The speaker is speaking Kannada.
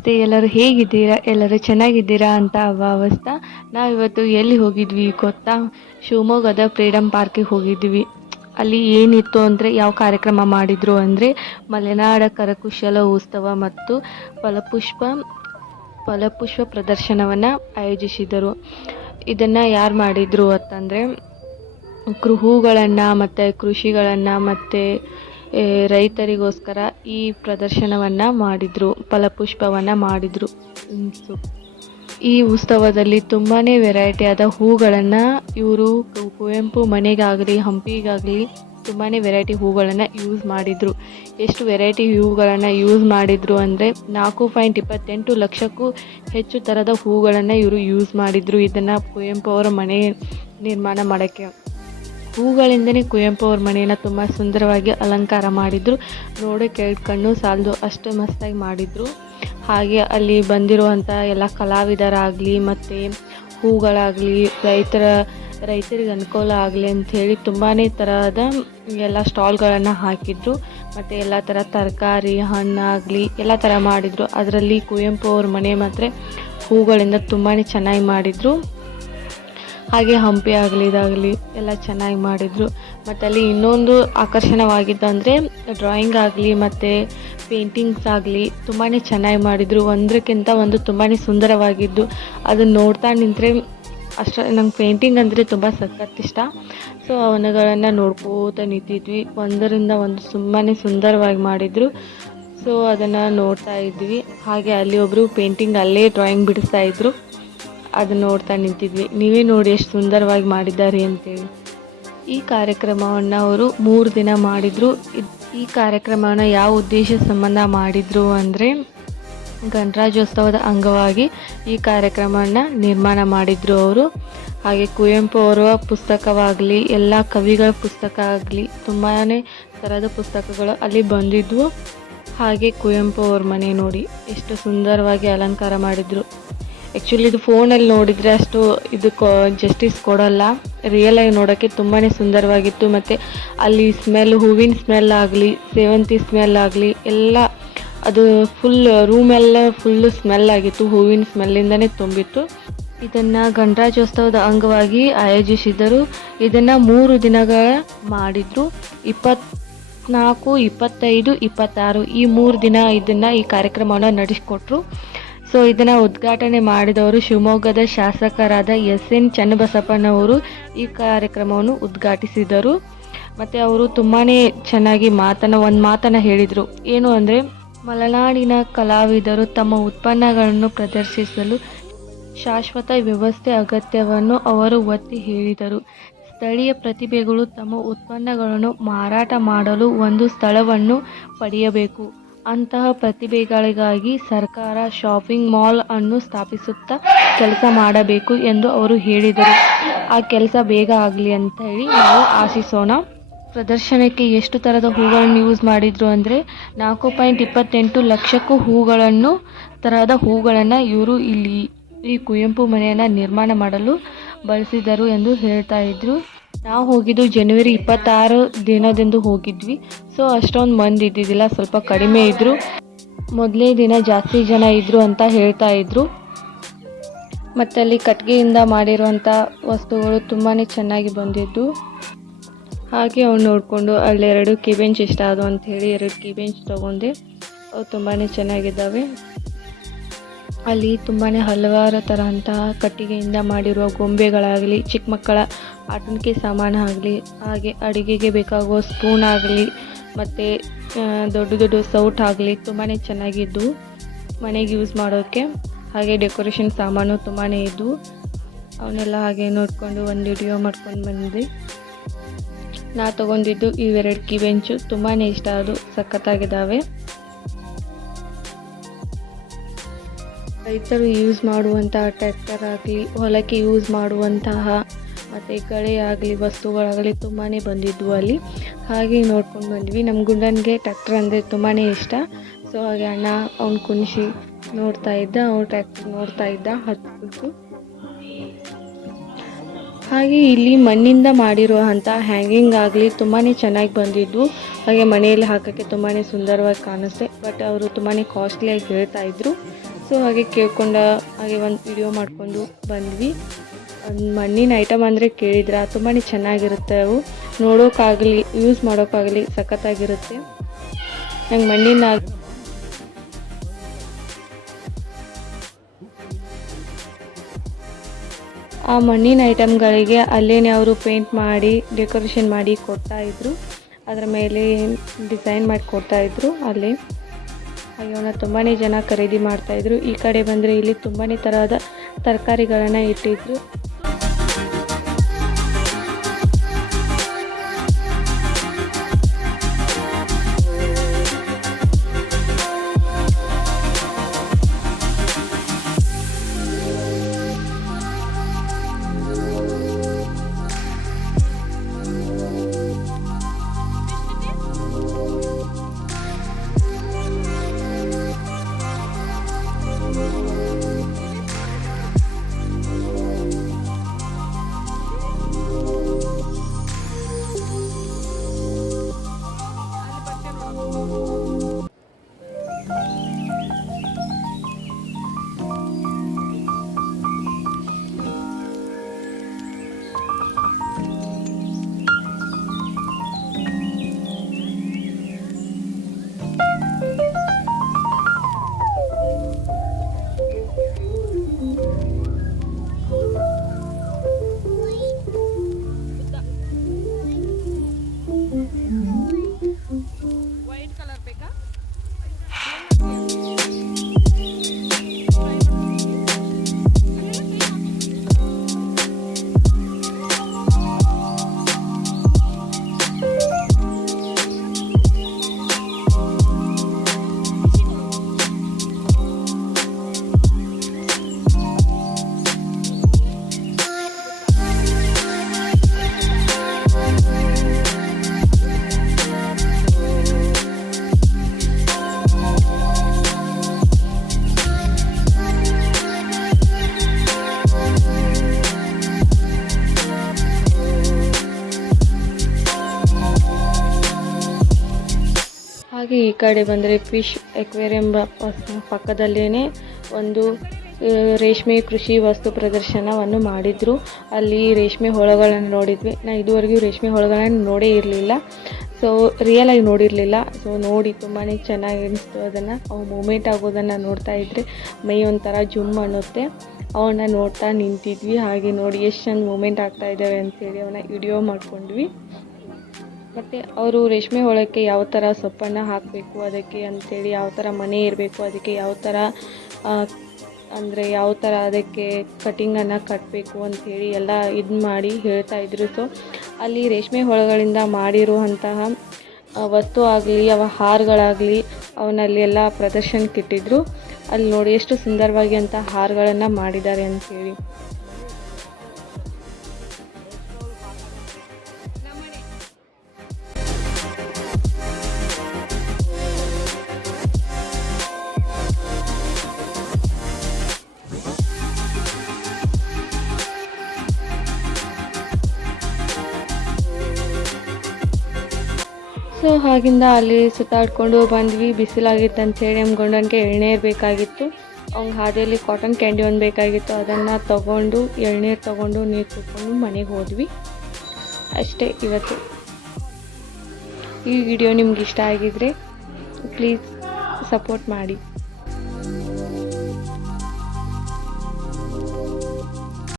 ನಮಸ್ತೆ ಎಲ್ಲರೂ ಹೇಗಿದ್ದೀರಾ? ಎಲ್ಲರೂ ಚೆನ್ನಾಗಿದ್ದೀರಾ ಅಂತ ಭಾವಿಸ್ತಾ ನಾವಿವತ್ತು ಎಲ್ಲಿ ಹೋಗಿದ್ವಿ ಗೊತ್ತಾ? ಶಿವಮೊಗ್ಗದ ಫ್ರೀಡಮ್ ಪಾರ್ಕಿಗೆ ಹೋಗಿದ್ವಿ. ಅಲ್ಲಿ ಏನಿತ್ತು ಅಂದರೆ ಯಾವ ಕಾರ್ಯಕ್ರಮ ಮಾಡಿದರು ಅಂದರೆ ಮಲೆನಾಡ ಕರಕುಶಲ ಉತ್ಸವ ಮತ್ತು ಫಲಪುಷ್ಪ ಫಲಪುಷ್ಪ ಪ್ರದರ್ಶನವನ್ನು ಆಯೋಜಿಸಿದರು. ಇದನ್ನು ಯಾರು ಮಾಡಿದರು ಅಂತಂದರೆ ಕೃ ಹೂಗಳನ್ನು ಮತ್ತು ಕೃಷಿಗಳನ್ನು ಮತ್ತು ರೈತರಿಗೋಸ್ಕರ ಈ ಪ್ರದರ್ಶನವನ್ನು ಮಾಡಿದರು, ಫಲಪುಷ್ಪವನ್ನು ಮಾಡಿದರು. ಈ ಉತ್ಸವದಲ್ಲಿ ತುಂಬಾ ವೆರೈಟಿಯಾದ ಹೂಗಳನ್ನು ಇವರು ಕುವೆಂಪು ಮನೆಗಾಗಲಿ, ಹಂಪಿಗಾಗಲಿ ತುಂಬಾ ವೆರೈಟಿ ಹೂಗಳನ್ನು ಯೂಸ್ ಮಾಡಿದರು. ಎಷ್ಟು ವೆರೈಟಿ ಹೂಗಳನ್ನು ಯೂಸ್ ಮಾಡಿದರು ಅಂದರೆ ನಾಲ್ಕು ಪಾಯಿಂಟ್ ಇಪ್ಪತ್ತೆಂಟು ಲಕ್ಷಕ್ಕೂ ಹೆಚ್ಚು ಥರದ ಹೂಗಳನ್ನು ಇವರು ಯೂಸ್ ಮಾಡಿದರು ಇದನ್ನು ಕುವೆಂಪು ಅವರ ಮನೆ ನಿರ್ಮಾಣ ಮಾಡೋಕ್ಕೆ. ಹೂಗಳಿಂದನೇ ಕುವೆಂಪು ಅವ್ರ ಮನೆಯನ್ನು ತುಂಬ ಸುಂದರವಾಗಿ ಅಲಂಕಾರ ಮಾಡಿದರು. ನೋಡೋಕೆ ಕಣ್ಣು ಸಾಲದು ಅಷ್ಟು ಮಸ್ತಾಗಿ ಮಾಡಿದರು. ಹಾಗೆ ಅಲ್ಲಿ ಬಂದಿರುವಂಥ ಎಲ್ಲ ಕಲಾವಿದರಾಗಲಿ ಮತ್ತು ಹೂಗಳಾಗಲಿ, ರೈತರ, ರೈತರಿಗೆ ಅನುಕೂಲ ಆಗಲಿ ಅಂಥೇಳಿ ತುಂಬಾ ಥರದ ಎಲ್ಲ ಸ್ಟಾಲ್ಗಳನ್ನು ಹಾಕಿದ್ರು. ಮತ್ತು ಎಲ್ಲ ಥರ ತರಕಾರಿ ಹಣ್ಣಾಗಲಿ ಎಲ್ಲ ಥರ ಮಾಡಿದರು. ಅದರಲ್ಲಿ ಕುವೆಂಪು ಅವ್ರ ಮನೆ ಮಾತ್ರ ಹೂಗಳಿಂದ ತುಂಬಾ ಚೆನ್ನಾಗಿ ಮಾಡಿದರು. ಹಾಗೆ ಹಂಪಿ ಆಗಲಿ, ಇದಾಗಲಿ ಎಲ್ಲ ಚೆನ್ನಾಗಿ ಮಾಡಿದರು. ಮತ್ತು ಅಲ್ಲಿ ಇನ್ನೊಂದು ಆಕರ್ಷಣವಾಗಿದ್ದು ಅಂದರೆ ಡ್ರಾಯಿಂಗ್ ಆಗಲಿ ಮತ್ತು ಪೇಂಟಿಂಗ್ಸ್ ಆಗಲಿ ತುಂಬಾ ಚೆನ್ನಾಗಿ ಮಾಡಿದರು. ಒಂದಕ್ಕಿಂತ ಒಂದು ತುಂಬಾ ಸುಂದರವಾಗಿದ್ದು. ಅದನ್ನು ನೋಡ್ತಾ ನಿಂತರೆ ಅಷ್ಟು ನಂಗೆ ಪೇಂಟಿಂಗ್ ಅಂದರೆ ತುಂಬ ಸಖತ್ ಇಷ್ಟ ಸೊ ಅವನಗಳನ್ನು ನೋಡ್ಕೋತ ನಿಂತಿದ್ವಿ. ಒಂದರಿಂದ ಒಂದು ತುಂಬಾ ಸುಂದರವಾಗಿ ಮಾಡಿದರು. ಸೊ ಅದನ್ನು ನೋಡ್ತಾ ಇದ್ವಿ. ಹಾಗೆ ಅಲ್ಲಿ ಒಬ್ಬರು ಪೇಂಟಿಂಗ್ ಅಲ್ಲೇ ಡ್ರಾಯಿಂಗ್ ಬಿಡಿಸ್ತಾ ಇದ್ರು. ಅದನ್ನ ನೋಡ್ತಾ ನಿಂತಿದ್ವಿ. ನೀವೇ ನೋಡಿ ಎಷ್ಟು ಸುಂದರವಾಗಿ ಮಾಡಿದ್ದಾರೆ ಅಂತೇಳಿ. ಈ ಕಾರ್ಯಕ್ರಮವನ್ನು ಅವರು ಮೂರು ದಿನ ಮಾಡಿದರು. ಈ ಕಾರ್ಯಕ್ರಮವನ್ನು ಯಾವ ಉದ್ದೇಶ ಸಂಬಂಧ ಮಾಡಿದರು ಅಂದರೆ ಗಣರಾಜ್ಯೋತ್ಸವದ ಅಂಗವಾಗಿ ಈ ಕಾರ್ಯಕ್ರಮವನ್ನು ನಿರ್ಮಾಣ ಮಾಡಿದರು ಅವರು. ಹಾಗೆ ಕುವೆಂಪು ಅವರ ಪುಸ್ತಕವಾಗಲಿ, ಎಲ್ಲ ಕವಿಗಳ ಪುಸ್ತಕ ಆಗಲಿ ತುಂಬಾ ಥರದ ಪುಸ್ತಕಗಳು ಅಲ್ಲಿ ಬಂದಿದ್ವು. ಹಾಗೆ ಕುವೆಂಪು ಅವ್ರ ಮನೆ ನೋಡಿ, ಎಷ್ಟು ಸುಂದರವಾಗಿ ಅಲಂಕಾರ ಮಾಡಿದರು. ಆ್ಯಕ್ಚುಲಿ ಇದು ಫೋನಲ್ಲಿ ನೋಡಿದರೆ ಅಷ್ಟು ಇದು ಜಸ್ಟಿಸ್ ಕೊಡೋಲ್ಲ. ರಿಯಲಾಗಿ ನೋಡೋಕ್ಕೆ ತುಂಬಾ ಸುಂದರವಾಗಿತ್ತು. ಮತ್ತು ಅಲ್ಲಿ ಸ್ಮೆಲ್ ಹೂವಿನ ಸ್ಮೆಲ್ ಆಗಲಿ, ಸೇವಂತಿ ಸ್ಮೆಲ್ ಆಗಲಿ, ಎಲ್ಲ ಅದು ಫುಲ್ ರೂಮೆಲ್ಲ ಫುಲ್ಲು ಸ್ಮೆಲ್ ಆಗಿತ್ತು. ಹೂವಿನ ಸ್ಮೆಲ್ಲಿಂದನೇ ತುಂಬಿತ್ತು. ಇದನ್ನು ಗಣರಾಜ್ಯೋತ್ಸವದ ಅಂಗವಾಗಿ ಆಯೋಜಿಸಿದ್ದರು. ಇದನ್ನು ಮೂರು ದಿನಗಳ ಮಾಡಿದರು. ಇಪ್ಪತ್ನಾಲ್ಕು, ಇಪ್ಪತ್ತೈದು, ಇಪ್ಪತ್ತಾರು ಈ ಮೂರು ದಿನ ಇದನ್ನು ಈ ಕಾರ್ಯಕ್ರಮವನ್ನು ನಡೆಸಿಕೊಟ್ರು. ಸೊ ಇದನ್ನು ಉದ್ಘಾಟನೆ ಮಾಡಿದವರು ಶಿವಮೊಗ್ಗದ ಶಾಸಕರಾದ ಎಸ್ ಎನ್ ಚನ್ನಬಸಪ್ಪನವರು ಈ ಕಾರ್ಯಕ್ರಮವನ್ನು ಉದ್ಘಾಟಿಸಿದರು. ಮತ್ತು ಅವರು ತುಂಬಾ ಚೆನ್ನಾಗಿ ಮಾತನ್ನು ಒಂದು ಮಾತನ್ನು ಹೇಳಿದರು. ಏನು ಅಂದರೆ, ಮಲೆನಾಡಿನ ಕಲಾವಿದರು ತಮ್ಮ ಉತ್ಪನ್ನಗಳನ್ನು ಪ್ರದರ್ಶಿಸಲು ಶಾಶ್ವತ ವ್ಯವಸ್ಥೆ ಅಗತ್ಯವನ್ನು ಅವರು ಒತ್ತಿ ಹೇಳಿದರು. ಸ್ಥಳೀಯ ಪ್ರತಿಭೆಗಳು ತಮ್ಮ ಉತ್ಪನ್ನಗಳನ್ನು ಮಾರಾಟ ಮಾಡಲು ಒಂದು ಸ್ಥಳವನ್ನು ಪಡೆಯಬೇಕು. ಅಂತಹ ಪ್ರತಿಭೆಗಳಿಗಾಗಿ ಸರ್ಕಾರ ಶಾಪಿಂಗ್ ಮಾಲ್ ಅನ್ನು ಸ್ಥಾಪಿಸುತ್ತಾ ಕೆಲಸ ಮಾಡಬೇಕು ಎಂದು ಅವರು ಹೇಳಿದರು. ಆ ಕೆಲಸ ಬೇಗ ಆಗಲಿ ಅಂತ ಹೇಳಿ ನಾವು ಆಶಿಸೋಣ. ಪ್ರದರ್ಶನಕ್ಕೆ ಎಷ್ಟು ಥರದ ಹೂಗಳನ್ನು ಯೂಸ್ ಮಾಡಿದರು ಅಂದರೆ ನಾಲ್ಕು ಪಾಯಿಂಟ್ ಇಪ್ಪತ್ತೆಂಟು ಲಕ್ಷಕ್ಕೂ ಹೂಗಳನ್ನು ತರಹದ ಹೂಗಳನ್ನು ಇವರು ಇಲ್ಲಿ ಈ ಕುವೆಂಪು ಮನೆಯನ್ನು ನಿರ್ಮಾಣ ಮಾಡಲು ಬಳಸಿದರು ಎಂದು ಹೇಳ್ತಾ ಇದ್ರು. ನಾವು ಹೋಗಿದ್ದು ಜನವರಿ ಇಪ್ಪತ್ತಾರು ದಿನದಿಂದ ಹೋಗಿದ್ವಿ. ಸೊ ಅಷ್ಟೊಂದು ಮಂದಿ ಇದ್ದಿದ್ದಿಲ್ಲ, ಸ್ವಲ್ಪ ಕಡಿಮೆ ಇದ್ದರು ಮೊದಲೇ ದಿನ ಜಾಸ್ತಿ ಜನ ಇದ್ದರು ಅಂತ ಹೇಳ್ತಾ ಇದ್ರು. ಮತ್ತು ಅಲ್ಲಿ ಕಟ್ಟಿಗೆಯಿಂದ ಮಾಡಿರುವಂಥ ವಸ್ತುಗಳು ತುಂಬಾ ಚೆನ್ನಾಗಿ ಬಂದಿದ್ದು. ಹಾಗೆ ಅವ್ನು ನೋಡಿಕೊಂಡು ಅಲ್ಲೆರಡು ಕೀ ಬೆಂಚ್ ಇಷ್ಟ ಅಂತ ಹೇಳಿ ಎರಡು ಕೀ ಬೆಂಚ್ ತೊಗೊಂಡೆ. ಅವು ತುಂಬಾ ಚೆನ್ನಾಗಿದ್ದಾವೆ. ಅಲ್ಲಿ ತುಂಬಾ ಹಲವಾರು ತರಹಂತಹ ಕಟ್ಟಿಗೆಯಿಂದ ಮಾಡಿರುವ ಗೊಂಬೆಗಳಾಗಲಿ, ಚಿಕ್ಕ ಮಕ್ಕಳ ಆಟಿಕೆ ಸಾಮಾನು ಆಗಲಿ, ಹಾಗೆ ಅಡುಗೆಗೆ ಬೇಕಾಗುವ ಸ್ಪೂನ್ ಆಗಲಿ, ಮತ್ತು ದೊಡ್ಡ ದೊಡ್ಡ ಸೌಟ್ ಆಗಲಿ ತುಂಬಾ ಚೆನ್ನಾಗಿದ್ದು. ಮನೆಗೆ ಯೂಸ್ ಮಾಡೋಕ್ಕೆ ಹಾಗೆ ಡೆಕೋರೇಷನ್ ಸಾಮಾನು ತುಂಬಾ ಇದ್ದು, ಅವನ್ನೆಲ್ಲ ಹಾಗೆ ನೋಡಿಕೊಂಡು ಒಂದು ವಿಡಿಯೋ ಮಾಡ್ಕೊಂಡು ಬಂದ್ವಿ. ನಾ ತೊಗೊಂಡಿದ್ದು ಇವೆರಡು ಕೀ ಬೆಂಚು ತುಂಬಾ ಇಷ್ಟ, ಅದು ಸಖತ್ತಾಗಿದ್ದಾವೆ. ರೈತರು ಯೂಸ್ ಮಾಡುವಂತಹ ಟ್ರ್ಯಾಕ್ಟರ್ ಆಗಲಿ, ಹೊಲಕ್ಕೆ ಯೂಸ್ ಮಾಡುವಂತಹ ಮತ್ತು ಗಳೆ ಆಗಲಿ, ವಸ್ತುಗಳಾಗಲಿ ತುಂಬಾ ಬಂದಿದ್ವು ಅಲ್ಲಿ. ಹಾಗೆ ನೋಡ್ಕೊಂಡು ಬಂದ್ವಿ. ನಮ್ಮ ಗುಂಡನಿಗೆ ಟ್ರ್ಯಾಕ್ಟರ್ ಅಂದರೆ ತುಂಬಾ ಇಷ್ಟ. ಸೊ ಹಾಗೆ ಅಣ್ಣ ಅವ್ನು ಕುಣಿಸಿ ನೋಡ್ತಾ ಇದ್ದ, ಅವ್ನು ಟ್ರ್ಯಾಕ್ಟರ್ ನೋಡ್ತಾ ಇದ್ದ ಹತ್ತು ಹಾಗೆ ಇಲ್ಲಿ ಮಣ್ಣಿಂದ ಮಾಡಿರುವಂಥ ಹ್ಯಾಂಗಿಂಗ್ ಆಗಲಿ ತುಂಬಾ ಚೆನ್ನಾಗಿ ಬಂದಿದ್ವು ಹಾಗೆ ಮನೆಯಲ್ಲಿ ಹಾಕೋಕ್ಕೆ ತುಂಬಾ ಸುಂದರವಾಗಿ ಕಾಣಿಸ್ತೆ ಬಟ್ ಅವರು ತುಂಬಾ ಕಾಸ್ಟ್ಲಿಯಾಗಿ ಹೇಳ್ತಾ ಇದ್ರು. ಸೊ ಹಾಗೆ ಕೇಳ್ಕೊಂಡ ಹಾಗೆ ಒಂದು ವಿಡಿಯೋ ಮಾಡ್ಕೊಂಡು ಬಂದ್ವಿ. ಮಣ್ಣಿನ ಐಟಮ್ ಅಂದರೆ ಕೇಳಿದ್ರೆ ತುಂಬಾ ಚೆನ್ನಾಗಿರುತ್ತೆ ಅವು. ನೋಡೋಕ್ಕಾಗಲಿ ಯೂಸ್ ಮಾಡೋಕ್ಕಾಗಲಿ ಸಖತ್ತಾಗಿರುತ್ತೆ. ನಂಗೆ ಮಣ್ಣಿನ ಆ ಮಣ್ಣಿನ ಐಟಮ್ಗಳಿಗೆ ಅಲ್ಲೇನೇ ಅವರು ಪೇಂಟ್ ಮಾಡಿ ಡೆಕೋರೇಷನ್ ಮಾಡಿ ಕೊಡ್ತಾಯಿದ್ರು ಅದರ ಮೇಲೆ ಡಿಸೈನ್ ಮಾಡಿ ಕೊಡ್ತಾಯಿದ್ರು ಅಲ್ಲೇ. ಅವನ್ನ ತುಂಬಾ ಜನ ಖರೀದಿ ಮಾಡ್ತಾ ಇದ್ರು. ಈ ಕಡೆ ಬಂದರೆ ಇಲ್ಲಿ ತುಂಬಾ ತರಹದ ತರಕಾರಿಗಳನ್ನ ಇಟ್ಟಿದ್ರು. ಹಾಗೆ ಈ ಕಡೆ ಬಂದರೆ ಫಿಶ್ ಎಕ್ವೇರಿಯಂ ಪಕ್ಕದಲ್ಲೇ ಒಂದು ರೇಷ್ಮೆ ಕೃಷಿ ವಸ್ತು ಪ್ರದರ್ಶನವನ್ನು ಮಾಡಿದ್ರು. ಅಲ್ಲಿ ರೇಷ್ಮೆ ಹುಳಗಳನ್ನು ನೋಡಿದ್ವಿ. ನಾ ಇದುವರೆಗೂ ರೇಷ್ಮೆ ಹುಳಗಳನ್ನು ನೋಡೇ ಇರಲಿಲ್ಲ. ಸೊ ರಿಯಲಾಗಿ ನೋಡಿರಲಿಲ್ಲ. ಸೊ ನೋಡಿ ತುಂಬಾ ಚೆನ್ನಾಗಿ ಅನಿಸ್ತು ಅದನ್ನು. ಅವು ಮೂಮೆಂಟ್ ಆಗೋದನ್ನು ನೋಡ್ತಾ ಇದ್ದರೆ ಮೈ ಒಂಥರ ಜುಮ್ ಅನ್ನುತ್ತೆ. ಅವನ್ನ ನೋಡ್ತಾ ನಿಂತಿದ್ವಿ. ಹಾಗೆ ನೋಡಿ ಎಷ್ಟು ಚೆಂದ ಮೂಮೆಂಟ್ ಆಗ್ತಾ ಇದ್ದಾವೆ ಅಂತೇಳಿ ಅವನ್ನ ವಿಡಿಯೋ ಮಾಡ್ಕೊಂಡ್ವಿ. ಮತ್ತು ಅವರು ರೇಷ್ಮೆ ಹೊಳಕ್ಕೆ ಯಾವ ಥರ ಸೊಪ್ಪನ್ನು ಹಾಕಬೇಕು, ಅದಕ್ಕೆ ಅಂಥೇಳಿ ಯಾವ ಥರ ಮನೆ ಇರಬೇಕು, ಅದಕ್ಕೆ ಯಾವ ಥರ ಅಂದರೆ ಯಾವ ಥರ ಅದಕ್ಕೆ ಕಟಿಂಗನ್ನು ಕಟ್ಟಬೇಕು ಅಂಥೇಳಿ ಎಲ್ಲ ಇದು ಮಾಡಿ ಹೇಳ್ತಾ ಇದ್ರು. ಸೊ ಅಲ್ಲಿ ರೇಷ್ಮೆ ಹೊಳಗಳಿಂದ ಮಾಡಿರುವಂತಹ ವಸ್ತು ಆಗಲಿ, ಅವ ಹಾರಗಳಾಗಲಿ, ಅವನಲ್ಲಿ ಎಲ್ಲ ಪ್ರದರ್ಶನಕ್ಕೆ ಇಟ್ಟಿದ್ರು ಅಲ್ಲಿ ನೋಡಿ ಎಷ್ಟು ಸುಂದರವಾಗಿ ಅಂತ ಹಾರಗಳನ್ನು ಮಾಡಿದ್ದಾರೆ ಅಂಥೇಳಿ ಸೊ, ಹಾಗಿಂದ ಅಲ್ಲಿ ಸುತ್ತಾಡ್ಕೊಂಡು ಬಂದ್ವಿ. ಬಿಸಿಲಾಗಿತ್ತು ಅಂತೇಳಿ ನಮ್ಮ ಗಂಡನಿಗೆ ಎಳ್ನೀರು ಬೇಕಾಗಿತ್ತು. ಅವ್ನ ಹಾದಿಯಲ್ಲಿ ಕಾಟನ್ ಕ್ಯಾಂಡಿ ಒಂದು ಬೇಕಾಗಿತ್ತು. ಅದನ್ನು ತಗೊಂಡು, ಎಳ್ನೀರು ತಗೊಂಡು ನೀರು ಕುಡ್ಕೊಂಡು ಮನೆಗೆ ಹೋದ್ವಿ. ಅಷ್ಟೇ ಇವತ್ತು. ಈ ವಿಡಿಯೋ ನಿಮ್ಗೆ ಇಷ್ಟ ಆಗಿದ್ರೆ ಪ್ಲೀಸ್ ಸಪೋರ್ಟ್ ಮಾಡಿ.